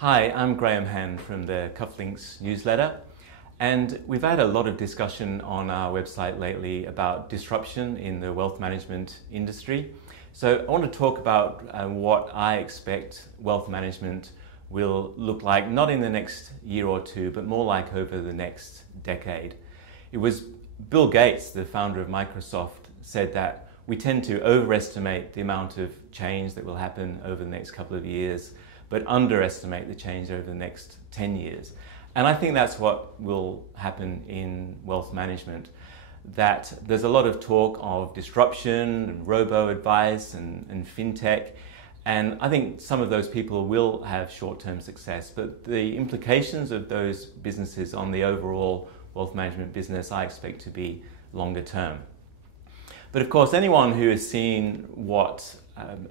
Hi, I'm Graham Hand from the Cufflinks newsletter, and we've had a lot of discussion on our website lately about disruption in the wealth management industry. So I want to talk about what I expect wealth management will look like, not in the next year or two, but more like over the next decade. It was Bill Gates, the founder of Microsoft, said that we tend to overestimate the amount of change that will happen over the next couple of years, but underestimate the change over the next 10 years. And I think that's what will happen in wealth management, that there's a lot of talk of disruption and robo-advice and fintech, and I think some of those people will have short-term success, but the implications of those businesses on the overall wealth management business I expect to be longer term. But of course, anyone who has seen what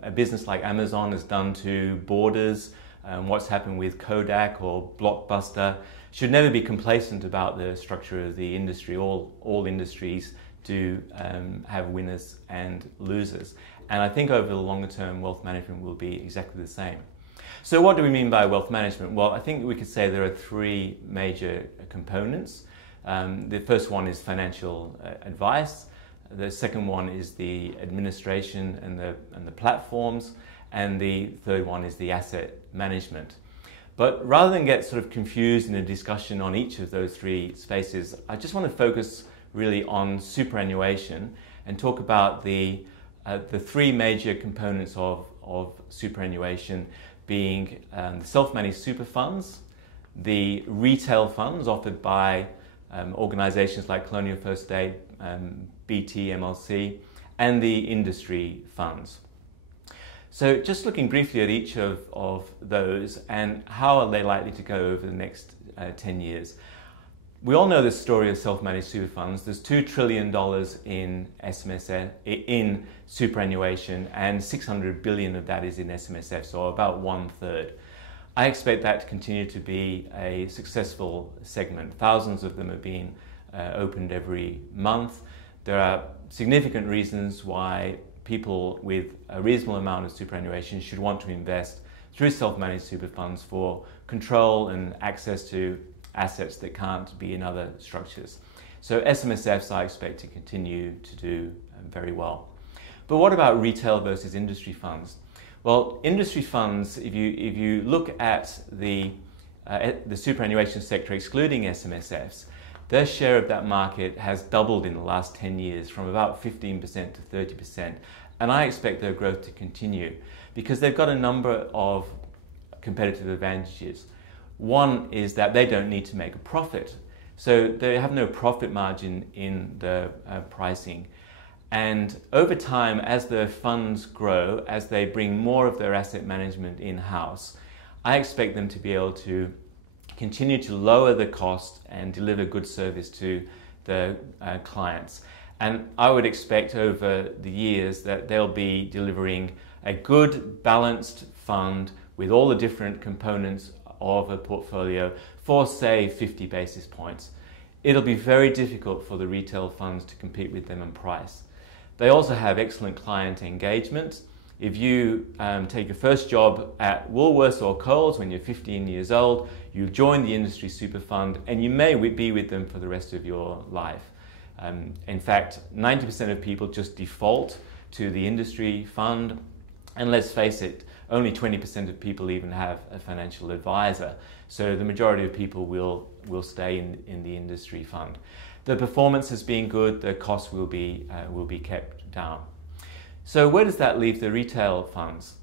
a business like Amazon has done to Borders, what's happened with Kodak or Blockbuster, should never be complacent about the structure of the industry. All industries do have winners and losers. And I think over the longer term, wealth management will be exactly the same. So what do we mean by wealth management? Well, I think we could say there are three major components. The first one is financial advice. The second one is the administration and the platforms, and the third one is the asset management. But rather than get sort of confused in a discussion on each of those three spaces, I just want to focus really on superannuation and talk about the three major components of superannuation being the self-managed super funds, the retail funds offered by organisations like Colonial First Aid, BT, MLC, and the industry funds. So just looking briefly at each of those and how are they likely to go over the next 10 years. We all know the story of self-managed super funds. There's $2 trillion in superannuation, and 600 billion of that is in SMSF, so about 1/3. I expect that to continue to be a successful segment. Thousands of them are being opened every month. There are significant reasons why people with a reasonable amount of superannuation should want to invest through self-managed super funds for control and access to assets that can't be in other structures. So SMSFs I expect to continue to do very well. But what about retail versus industry funds? Well, industry funds, if you look at the superannuation sector excluding SMSFs, their share of that market has doubled in the last 10 years from about 15% to 30%. And I expect their growth to continue because they've got a number of competitive advantages. One is that they don't need to make a profit. So they have no profit margin in the pricing. And over time, as the funds grow, as they bring more of their asset management in-house, I expect them to be able to continue to lower the cost and deliver good service to the clients. And I would expect over the years that they'll be delivering a good balanced fund with all the different components of a portfolio for, say, 50 basis points. It'll be very difficult for the retail funds to compete with them on price. They also have excellent client engagement. If you take your first job at Woolworths or Coles when you're 15 years old, you join the industry super fund and you may be with them for the rest of your life. In fact, 90% of people just default to the industry fund, and let's face it, only 20% of people even have a financial advisor. So the majority of people will stay in the industry fund. The performance has been good, the cost will be kept down. So where does that leave the retail funds?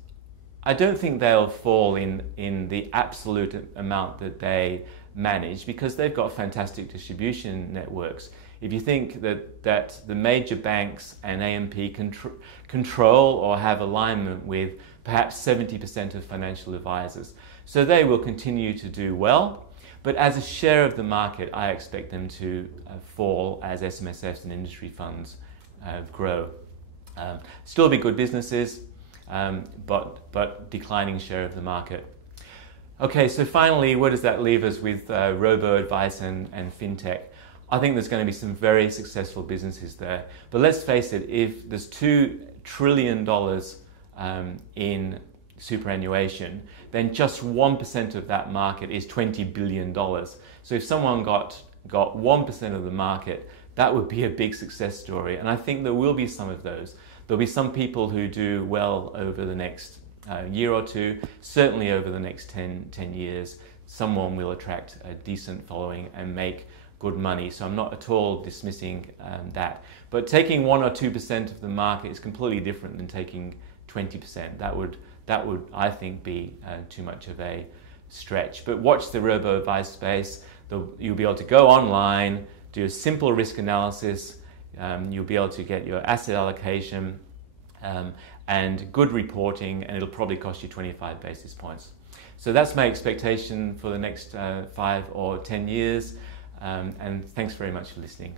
I don't think they'll fall in the absolute amount that they manage because they've got fantastic distribution networks. If you think that the major banks and AMP control or have alignment with perhaps 70% of financial advisors. So they will continue to do well, but as a share of the market, I expect them to fall as SMSFs and industry funds grow. Still be good businesses, but declining share of the market. Okay, so finally, where does that leave us with robo-advice and fintech? I think there's going to be some very successful businesses there. But let's face it, if there's $2 trillion in superannuation, then just 1% of that market is $20 billion. So if someone got 1% of the market, that would be a big success story. And I think there will be some of those. There'll be some people who do well over the next year or two, certainly over the next 10 years. Someone will attract a decent following and make good money. So I'm not at all dismissing that. But taking 1 or 2% of the market is completely different than taking 20%. That would, I think, be too much of a stretch. But watch the robo-advice space. You'll be able to go online, do a simple risk analysis. You'll be able to get your asset allocation and good reporting, and it'll probably cost you 25 basis points. So that's my expectation for the next 5 or 10 years. And thanks very much for listening.